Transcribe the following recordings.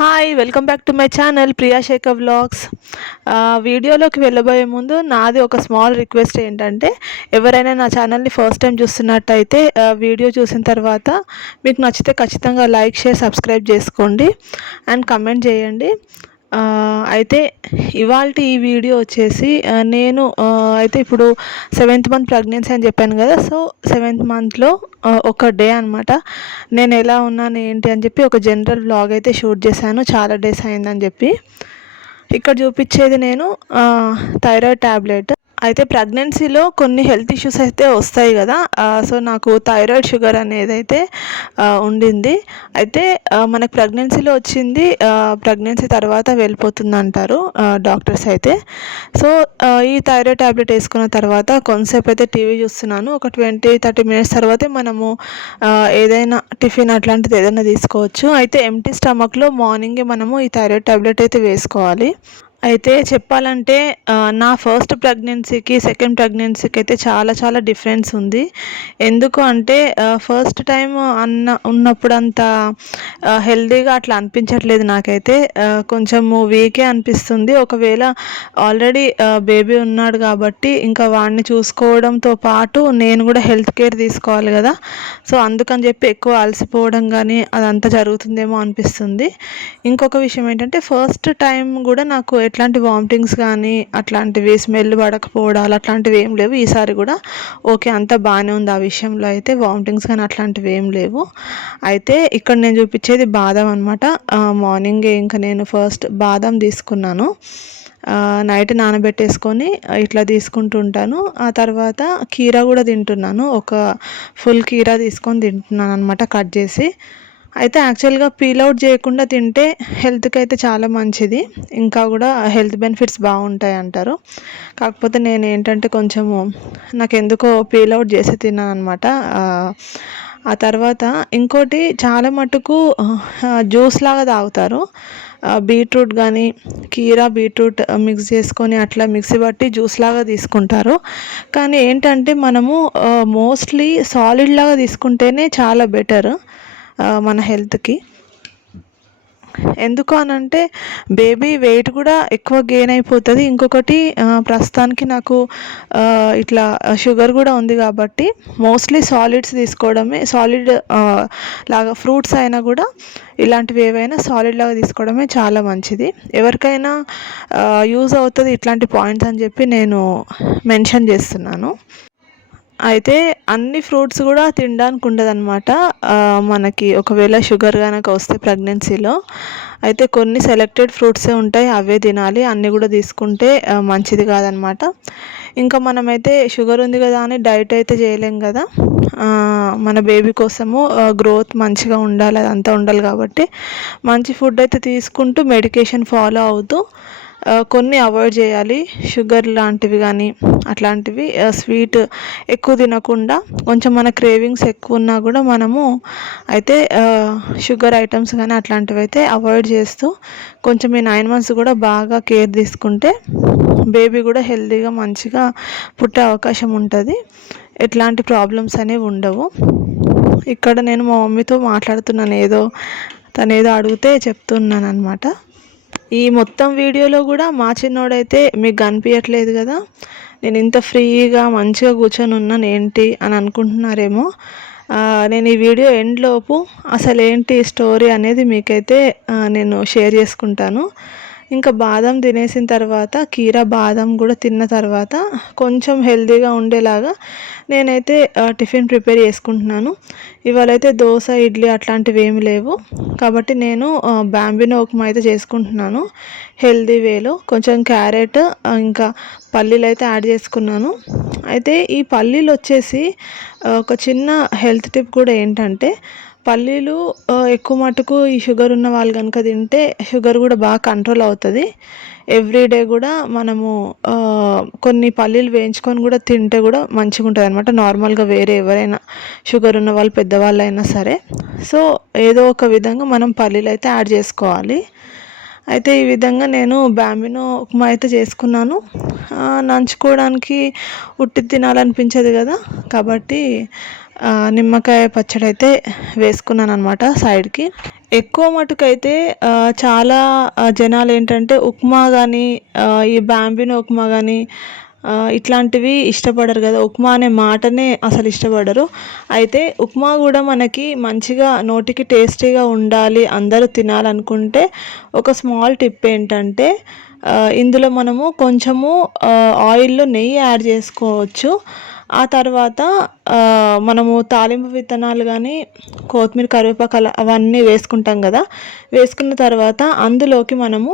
Hi welcome back to my channel Priya Shekhar vlogs. వీడియోలోకి వెళ్ళబోయే ముందు నాది ఒక స్మాల్ రిక్వెస్ట్ ఏంటంటే, ఎవరైనా నా ఛానల్ని ఫస్ట్ టైం చూస్తున్నట్టయితే వీడియో చూసిన తర్వాత మీకు నచ్చితే ఖచ్చితంగా లైక్ షేర్ సబ్స్క్రైబ్ చేసుకోండి అండ్ కమెంట్ చేయండి. అయితే ఇవాల్టి ఈ వీడియో వచ్చేసి నేను అయితే ఇప్పుడు 7th మంత్ ప్రెగ్నెన్సీ అని చెప్పాను కదా. సో 7th మంత్లో ఒక డే అనమాట. నేను ఎలా ఉన్నాను ఏంటి అని చెప్పి ఒక జనరల్ వ్లాగ్ అయితే షూట్ చేశాను, చాలా డేస్ అయిందని చెప్పి. ఇక్కడ చూపించేది నేను థైరాయిడ్ ట్యాబ్లెట్. అయితే ప్రెగ్నెన్సీలో కొన్ని హెల్త్ ఇష్యూస్ అయితే వస్తాయి కదా. సో నాకు థైరాయిడ్ షుగర్ అనేది అయితే ఉండింది. అయితే మనకు ప్రెగ్నెన్సీలో వచ్చింది, ప్రెగ్నెన్సీ తర్వాత వెళ్ళిపోతుంది అంటారు డాక్టర్స్ అయితే. సో ఈ థైరాయిడ్ ట్యాబ్లెట్ వేసుకున్న తర్వాత కొంతసేపు అయితే టీవీ చూస్తున్నాను. ఒక 20-30 మినిట్స్ తర్వాతే మనము ఏదైనా టిఫిన్ అట్లాంటిది ఏదైనా తీసుకోవచ్చు. అయితే ఎంప్టీ స్టమక్లో మార్నింగే మనము ఈ థైరాయిడ్ ట్యాబ్లెట్ అయితే వేసుకోవాలి. అయితే చెప్పాలంటే నా ఫస్ట్ ప్రెగ్నెన్సీకి సెకండ్ ప్రెగ్నెన్సీకి అయితే చాలా చాలా డిఫరెన్స్ ఉంది. ఎందుకు అంటే ఫస్ట్ టైం ఉన్నప్పుడు అంత హెల్తీగా అట్లా అనిపించట్లేదు నాకైతే. కొంచెము వీకే అనిపిస్తుంది. ఒకవేళ ఆల్రెడీ బేబీ ఉన్నాడు కాబట్టి ఇంకా వాడిని చూసుకోవడంతో పాటు నేను కూడా హెల్త్ కేర్ తీసుకోవాలి కదా. సో అందుకని చెప్పి ఎక్కువ అలసిపోవడం కానీ అదంతా జరుగుతుందేమో అనిపిస్తుంది. ఇంకొక విషయం ఏంటంటే ఫస్ట్ టైం కూడా నాకు ఎట్లాంటి వామిటింగ్స్ కానీ అట్లాంటివి స్మెల్ పడకపోవడాలు అట్లాంటివి ఏం లేవు. ఈసారి కూడా ఓకే, అంతా బాగానే ఉంది. ఆ విషయంలో అయితే వామిటింగ్స్ కానీ అట్లాంటివి ఏం లేవు. అయితే ఇక్కడ నేను చూపించేది బాదం అనమాట. మార్నింగే ఇంకా నేను ఫస్ట్ బాదం తీసుకున్నాను. నైట్ నానబెట్టేసుకొని ఇట్లా తీసుకుంటూ ఉంటాను. ఆ తర్వాత కీరా కూడా తింటున్నాను. ఒక ఫుల్ కీరా తీసుకొని తింటున్నాను అనమాట, కట్ చేసి. అయితే యాక్చువల్గా పీల్ అవుట్ చేయకుండా తింటే హెల్త్కి అయితే చాలా మంచిది, ఇంకా కూడా హెల్త్ బెనిఫిట్స్ బాగుంటాయి అంటారు. కాకపోతే నేను ఏంటంటే కొంచెము నాకు ఎందుకో పీల్ అవుట్ చేసి తిన్నాను అనమాట. ఆ తర్వాత ఇంకోటి చాలా మటుకు జ్యూస్ లాగా తాగుతారు. బీట్రూట్ కానీ కీరా బీట్రూట్ మిక్స్ చేసుకొని అట్లా మిక్సీ పట్టి జ్యూస్ లాగా తీసుకుంటారు. కానీ ఏంటంటే మనము మోస్ట్లీ సాలిడ్ లాగా తీసుకుంటేనే చాలా బెటర్ మన హెల్త్కి. ఎందుకు అనంటే బేబీ వెయిట్ కూడా ఎక్కువ గెయిన్ అయిపోతుంది. ఇంకొకటి ప్రస్తుతానికి నాకు ఇట్లా షుగర్ కూడా ఉంది కాబట్టి మోస్ట్లీ సాలిడ్స్ తీసుకోవడమే, సాలిడ్ లాగా ఫ్రూట్స్ అయినా కూడా ఇలాంటివి ఏవైనా సాలిడ్ లాగా తీసుకోవడమే చాలా మంచిది. ఎవరికైనా యూజ్ అవుతుంది ఇట్లాంటి పాయింట్స్ అని చెప్పి నేను మెన్షన్ చేస్తున్నాను. అయితే అన్ని ఫ్రూట్స్ కూడా తినడానికి ఉండదన్నమాట. మనకి ఒకవేళ షుగర్ కనుక వస్తే ప్రెగ్నెన్సీలో అయితే కొన్ని సెలెక్టెడ్ ఫ్రూట్సే ఉంటాయి, అవే తినాలి. అన్నీ కూడా తీసుకుంటే మంచిది కాదనమాట. ఇంకా మనమైతే షుగర్ ఉంది కదా అని డైట్ అయితే చేయలేం కదా. మన బేబీ కోసము గ్రోత్ మంచిగా ఉండాలి, అదంతా ఉండాలి కాబట్టి మంచి ఫుడ్ అయితే తీసుకుంటూ మెడికేషన్ ఫాలో అవుతూ కొన్ని అవాయిడ్ చేయాలి. షుగర్ లాంటివి కానీ అట్లాంటివి స్వీట్ ఎక్కువ తినకుండా, కొంచెం మన క్రేవింగ్స్ ఎక్కువ ఉన్నా కూడా మనము అయితే షుగర్ ఐటమ్స్ కానీ అట్లాంటివి అయితే అవాయిడ్ చేస్తూ కొంచెం ఈ 9 months కూడా బాగా కేర్ తీసుకుంటే బేబీ కూడా హెల్తీగా మంచిగా పుట్టే అవకాశం ఉంటుంది. ఎట్లాంటి ప్రాబ్లమ్స్ అనేవి ఉండవు. ఇక్కడ నేను మా మమ్మీతో మాట్లాడుతున్నాను, తను ఏదో అడిగితే చెప్తున్నాను అనమాట. ఈ మొత్తం వీడియోలో కూడా మా చిన్నోడైతే మీకు కనిపించట్లేదు కదా. నేను ఇంత ఫ్రీగా మంచిగా కూర్చొని ఉన్నాను ఏంటి అని అనుకుంటున్నారేమో. నేను ఈ వీడియో ఎండ్లోపు అసలు ఏంటి స్టోరీ అనేది మీకైతే నేను షేర్ చేసుకుంటాను. ఇంకా బాదం తినేసిన తర్వాత కీరా బాదం కూడా తిన్న తర్వాత కొంచెం హెల్తీగా ఉండేలాగా నేనైతే టిఫిన్ ప్రిపేర్ చేసుకుంటున్నాను. ఇవాళైతే దోశ ఇడ్లీ అట్లాంటివి ఏమి లేవు కాబట్టి నేను బాంబినో ఉప్మా అయితే చేసుకుంటున్నాను హెల్తీ వేలో. కొంచెం క్యారెట్ ఇంకా పల్లీలు అయితే యాడ్ చేసుకున్నాను. అయితే ఈ పల్లీలు వచ్చేసి ఒక చిన్న హెల్త్ టిప్ కూడా ఏంటంటే, పల్లీలు ఎక్కువ మటుకు ఈ షుగర్ ఉన్న వాళ్ళు కనుక తింటే షుగర్ కూడా బాగా కంట్రోల్ అవుతుంది. ఎవ్రీడే కూడా మనము కొన్ని పల్లీలు వేయించుకొని కూడా తింటే కూడా మంచిగా ఉంటుంది అనమాట. నార్మల్గా వేరే ఎవరైనా షుగర్ ఉన్న వాళ్ళు పెద్దవాళ్ళు అయినా సరే. సో ఏదో ఒక విధంగా మనం పల్లీలు అయితే యాడ్ చేసుకోవాలి. అయితే ఈ విధంగా నేను బాంబినో ఉప్మా అయితే చేసుకున్నాను. నంచుకోవడానికి ఉట్టి తినాలనిపించదు కదా, కాబట్టి నిమ్మకాయ పచ్చడి అయితే వేసుకున్నాను అనమాట సైడ్కి. ఎక్కువ మటుకైతే చాలా జనాలు ఏంటంటే ఉప్మా కానీ ఈ బాంబినో ఉప్మా కానీ ఇట్లాంటివి ఇష్టపడరు కదా, ఉప్మా అనే మాటనే అసలు ఇష్టపడరు. అయితే ఉప్మా కూడా మనకి మంచిగా నోటికి టేస్టీగా ఉండాలి, అందరూ తినాలనుకుంటే ఒక స్మాల్ టిప్ ఏంటంటే ఇందులో మనము కొంచెము ఆయిల్లో నెయ్యి యాడ్ చేసుకోవచ్చు. ఆ తర్వాత మనము తాలింపు విత్తనాలు కానీ కొత్తిమీర కరివేపాకు అవన్నీ వేసుకుంటాం కదా, వేసుకున్న తర్వాత అందులోకి మనము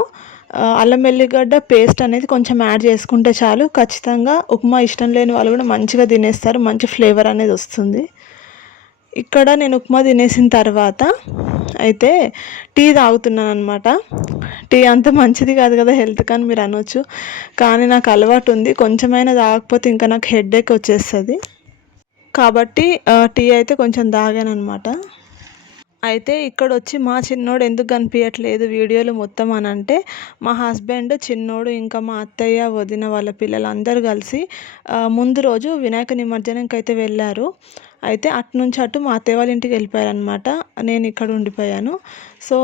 అల్లం వెల్లిగడ్డ పేస్ట్ అనేది కొంచెం యాడ్ చేసుకుంటే చాలు. ఖచ్చితంగా ఉప్మా ఇష్టం లేని వాళ్ళు కూడా మంచిగా తినేస్తారు, మంచి ఫ్లేవర్ అనేది వస్తుంది. ఇక్కడ నేను ఉప్మా తినేసిన తర్వాత అయితే టీ తాగుతున్నాను అనమాట. టీ అంత మంచిది కాదు కదా హెల్త్ కానీ మీరు అనొచ్చు, కానీ నాకు అలవాటు ఉంది. కొంచెమైనా తాగకపోతే ఇంకా నాకు హెడేక్ వచ్చేస్తుంది కాబట్టి టీ అయితే కొంచెం తాగాను అనమాట. అయితే ఇక్కడ వచ్చి మా చిన్నోడు ఎందుకు కనిపించట్లేదు వీడియోలో మొత్తం అని అంటే, మా హస్బెండ్, చిన్నోడు, ఇంకా మా అత్తయ్య, వదిన వాళ్ళ పిల్లలు అందరూ కలిసి ముందు రోజు వినాయక నిమజ్జనంకి అయితే వెళ్ళారు. అయితే అటు నుంచి అటు మా అత్తయ్య వాళ్ళ ఇంటికి వెళ్ళిపోయారనమాట. నేను ఇక్కడ ఉండిపోయాను. సో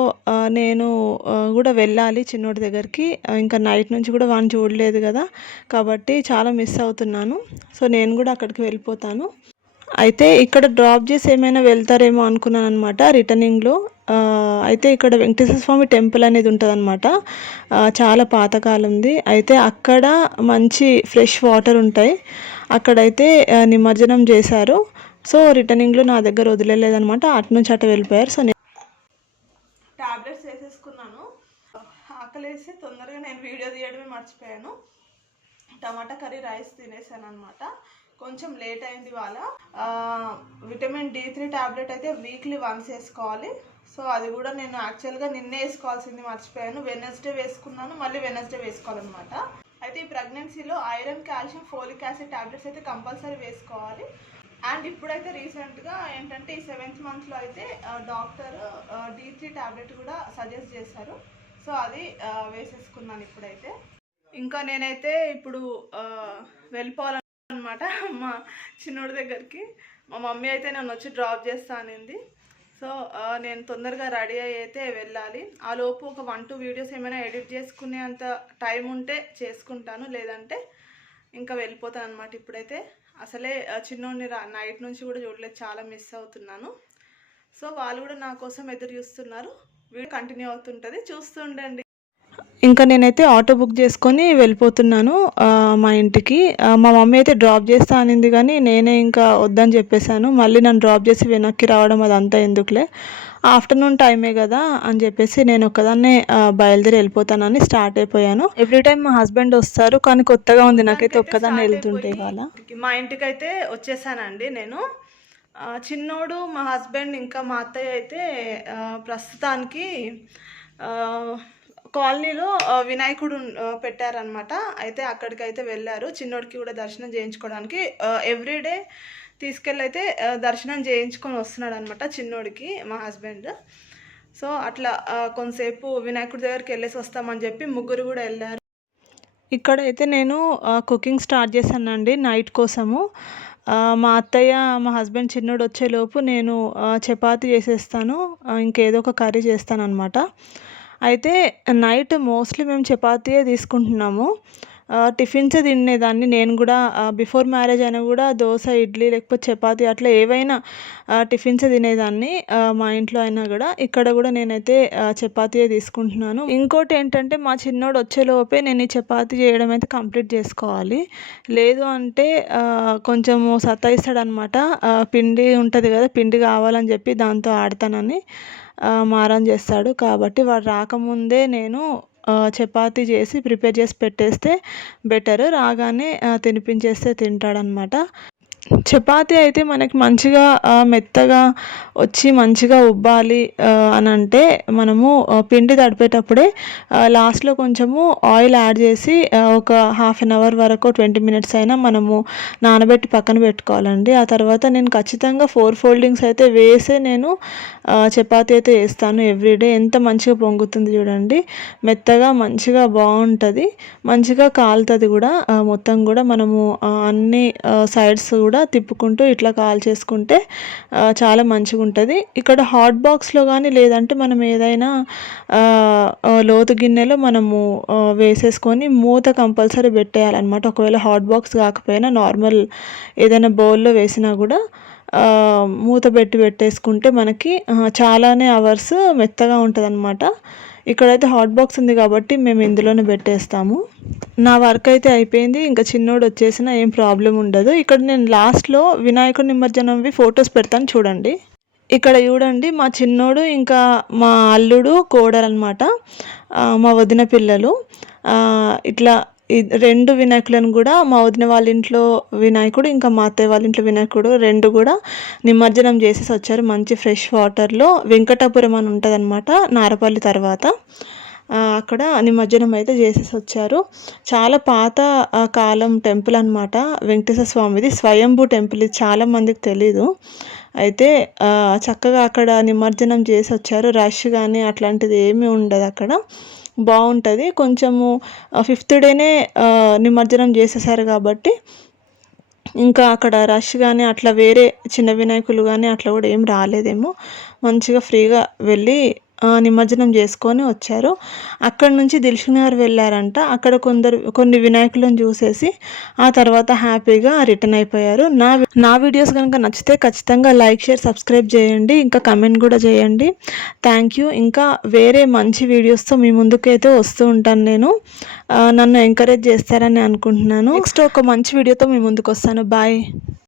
నేను కూడా వెళ్ళాలి చిన్నోడి దగ్గరికి. ఇంకా నైట్ నుంచి కూడా వాడిని చూడలేదు కదా, కాబట్టి చాలా మిస్ అవుతున్నాను. సో నేను కూడా అక్కడికి వెళ్ళిపోతాను. అయితే ఇక్కడ డ్రాప్ చేసి ఏమైనా వెళ్తారేమో అనుకున్నాను అనమాట రిటర్నింగ్లో. అయితే ఇక్కడ వెంకటేశ్వర స్వామి టెంపుల్ అనేది ఉంటుందన్నమాట, చాలా పాతకాలంది. అయితే అక్కడ మంచి ఫ్రెష్ వాటర్ ఉంటాయి, అక్కడైతే నిమజ్జనం చేశారు. సో రిటర్నింగ్లో నా దగ్గర వదిలేదనమాట, అటు నుంచి అటు వెళ్ళిపోయారు. సో నేను టాబ్లెట్స్ వేసేసుకున్నాను. ఆకలేసి తొందరగా నేను వీడియో తీయడమే మర్చిపోయాను. టమాటా కర్రీ రైస్ తినేసాను అనమాట. కొంచెం లేట్ అయింది ఇవాళ. విటమిన్ D3 టాబ్లెట్ అయితే వీక్లీ వన్స్ వేసుకోవాలి. సో అది కూడా నేను యాక్చువల్గా నిన్నే వేసుకోవాల్సింది మర్చిపోయాను. వెనస్డే వేసుకున్నాను, మళ్ళీ వెనస్డే వేసుకోవాలన్నమాట. అయితే ఈ ప్రెగ్నెన్సీలో iron, calcium, folic acid tablets అయితే కంపల్సరీ వేసుకోవాలి. అండ్ ఇప్పుడైతే రీసెంట్గా ఏంటంటే ఈ 7th మంత్లో అయితే డాక్టర్ D3 టాబ్లెట్ కూడా సజెస్ట్ చేశారు. సో అది వేసేసుకున్నాను ఇప్పుడైతే. ఇంకా నేనైతే ఇప్పుడు వెళ్ళిపోవాలన్నమాట మా చిన్నోడి దగ్గరికి. మా మమ్మీ అయితే నన్ను వచ్చి డ్రాప్ చేస్తా అనింది. సో నేను తొందరగా రెడీ అయ్యి అయితే వెళ్ళాలి. ఆ లోపు ఒక 1-2 వీడియోస్ ఏమైనా ఎడిట్ చేసుకునే అంత టైం ఉంటే చేసుకుంటాను, లేదంటే ఇంకా వెళ్ళిపోతాను అనమాట. ఇప్పుడైతే అసలే చిన్నోడిని నైట్ నుంచి కూడా చూడలేదు, చాలా మిస్ అవుతున్నాను. సో వాళ్ళు కూడా నా కోసం ఎదురు చూస్తున్నారు. వీడియో కంటిన్యూ అవుతుంటుంది, చూస్తూ ఉండండి. ఇంకా నేనైతే ఆటో బుక్ చేసుకొని వెళ్ళిపోతున్నాను మా ఇంటికి. మా మమ్మీ అయితే డ్రాప్ చేస్తా అనింది కానీ నేనే ఇంకా వద్దని చెప్పేశాను. మళ్ళీ నన్ను డ్రాప్ చేసి వెనక్కి రావడం అదంతా ఎందుకులే, ఆఫ్టర్నూన్ టైమే కదా అని చెప్పేసి నేను ఒక్కదాన్నే బయలుదేరి వెళ్ళిపోతానని స్టార్ట్ అయిపోయాను. ఎవ్రీ టైం మా హస్బెండ్ వస్తారు, కానీ కొత్తగా ఉంది నాకైతే ఒక్కదాన్ని వెళ్తుంటే. ఇవాళ మా ఇంటికి అయితే వచ్చేసానండి నేను. చిన్నోడు, మా హస్బెండ్, ఇంకా మా అత్తయ్య అయితే ప్రస్తుతానికి కాలనీలో వినాయకుడు పెట్టారనమాట. అయితే అక్కడికైతే వెళ్ళారు. చిన్నోడికి కూడా దర్శనం చేయించుకోవడానికి ఎవ్రీడే తీసుకెళ్ళైతే దర్శనం చేయించుకొని వస్తున్నాడు అనమాట చిన్నోడికి మా హస్బెండ్. సో అట్లా కొంతసేపు వినాయకుడి దగ్గరికి వెళ్ళేసి వస్తామని చెప్పి ముగ్గురు కూడా వెళ్ళారు. ఇక్కడైతే నేను కుకింగ్ స్టార్ట్ చేశానండి నైట్ కోసము. మా అత్తయ్య, మా హస్బెండ్, చిన్నోడు వచ్చేలోపు నేను చపాతీ చేసేస్తాను, ఇంకేదో ఒక కర్రీ చేస్తాను అనమాట. అయితే నైట్ మోస్ట్లీ మేము చపాతీయే తీసుకుంటున్నాము. టిఫిన్సే తినేదాన్ని నేను కూడా. బిఫోర్ మ్యారేజ్ అయినా కూడా దోశ, ఇడ్లీ, లేకపోతే చపాతీ అట్లా ఏవైనా టిఫిన్సే తినేదాన్ని మా ఇంట్లో అయినా కూడా. ఇక్కడ కూడా నేనైతే చపాతీయే తీసుకుంటున్నాను. ఇంకోటి ఏంటంటే మా చిన్నోడు వచ్చేలోపే నేను ఈ చపాతీ చేయడం అయితే కంప్లీట్ చేసుకోవాలి, లేదు అంటే కొంచెము సతాయిస్తాడనమాట. పిండి ఉంటుంది కదా, పిండి కావాలని చెప్పి దాంతో ఆడతానని మారం చేస్తాడు. కాబట్టి వాడు రాకముందే నేను చపాతీ చేసి ప్రిపేర్ చేసి పెట్టేస్తే బెటర్, రాగానే తినిపించేస్తే తింటాడనమాట. చపాతీ అయితే మనకి మంచిగా మెత్తగా వచ్చి మంచిగా ఉబ్బాలి అని అంటే మనము పిండి తడిపేటప్పుడే లాస్ట్లో కొంచెము ఆయిల్ యాడ్ చేసి ఒక 1/2 అవర్ వరకు 20 మినిట్స్ అయినా మనము నానబెట్టి పక్కన పెట్టుకోవాలండి. ఆ తర్వాత నేను ఖచ్చితంగా 4 ఫోల్డింగ్స్ అయితే వేసే నేను చపాతీ అయితే వేస్తాను ఎవ్రీడే. ఎంత మంచిగా పొంగుతుంది చూడండి, మెత్తగా మంచిగా బాగుంటుంది, మంచిగా కాలుతుంది కూడా మొత్తం కూడా. మనము అన్ని సైడ్స్ కూడా కూడా తిప్పుకుంటూ ఇట్లా కాల్ చేసుకుంటే చాలా మంచిగా ఉంటుంది. ఇక్కడ హాట్ బాక్స్లో కానీ లేదంటే మనం ఏదైనా లోతు గిన్నెలో మనము వేసేసుకొని మూత కంపల్సరీ పెట్టేయాలన్నమాట. ఒకవేళ హాట్ బాక్స్ కాకపోయినా నార్మల్ ఏదైనా బౌల్లో వేసినా కూడా మూత పెట్టేసుకుంటే మనకి చాలానే అవర్స్ మెత్తగా ఉంటుందన్నమాట. ఇక్కడైతే హాట్ బాక్స్ ఉంది కాబట్టి మేము ఇందులోనే పెట్టేస్తాము. నా వర్క్ అయితే అయిపోయింది. ఇంకా చిన్నోడు వచ్చేసినా ఏం ప్రాబ్లం ఉండదు. ఇక్కడ నేను లాస్ట్లో వినాయకుడి నిమజ్జనంవి ఫొటోస్ పెడతాను చూడండి. ఇక్కడ చూడండి మా చిన్నోడు ఇంకా మా అల్లుడు కోడలన్నమాట, మా వదిన పిల్లలు. ఇట్లా 2 వినాయకులను కూడా మా వదిన వాళ్ళ ఇంట్లో వినాయకుడు, ఇంకా మా అత్తయ్య వాళ్ళ ఇంట్లో వినాయకుడు 2 కూడా నిమజ్జనం చేసేసి వచ్చారు. మంచి ఫ్రెష్ వాటర్లో వెంకటాపురం అని ఉంటుందన్నమాట, నారపల్లి తర్వాత. అక్కడ నిమజ్జనం అయితే చేసేసి వచ్చారు. చాలా పాత కాలం టెంపుల్ అనమాట వెంకటేశ్వర స్వామిది, స్వయంభూ టెంపుల్. ఇది చాలామందికి తెలీదు. అయితే చక్కగా అక్కడ నిమజ్జనం చేసి వచ్చారు. రష్ కానీ అట్లాంటిది ఏమీ ఉండదు అక్కడ, బాగుంటుంది. కొంచెము 5th డేనే నిమజ్జనం చేసేసారు కాబట్టి ఇంకా అక్కడ రష్ కానీ అట్లా వేరే చిన్న వినాయకులు కానీ అట్లా కూడా ఏం రాలేదేమో. మంచిగా ఫ్రీగా వెళ్ళి నిమజ్జనం చేసుకొని వచ్చారు. అక్కడ నుంచి దిల్సుఖ్నగర్ వెళ్ళారంట. అక్కడ కొన్ని వినాయకులను చూసేసి ఆ తర్వాత హ్యాపీగా రిటర్న్ అయిపోయారు. నా వీడియోస్ కనుక నచ్చితే ఖచ్చితంగా లైక్, షేర్, సబ్స్క్రైబ్ చేయండి. ఇంకా కమెంట్ కూడా చేయండి. Thank you. ఇంకా వేరే మంచి వీడియోస్తో మీ ముందుకైతే వస్తూ ఉంటాను నేను. నన్ను ఎంకరేజ్ చేస్తారని అనుకుంటున్నాను. నెక్స్ట్ ఒక మంచి వీడియోతో మీ ముందుకు వస్తాను. బాయ్.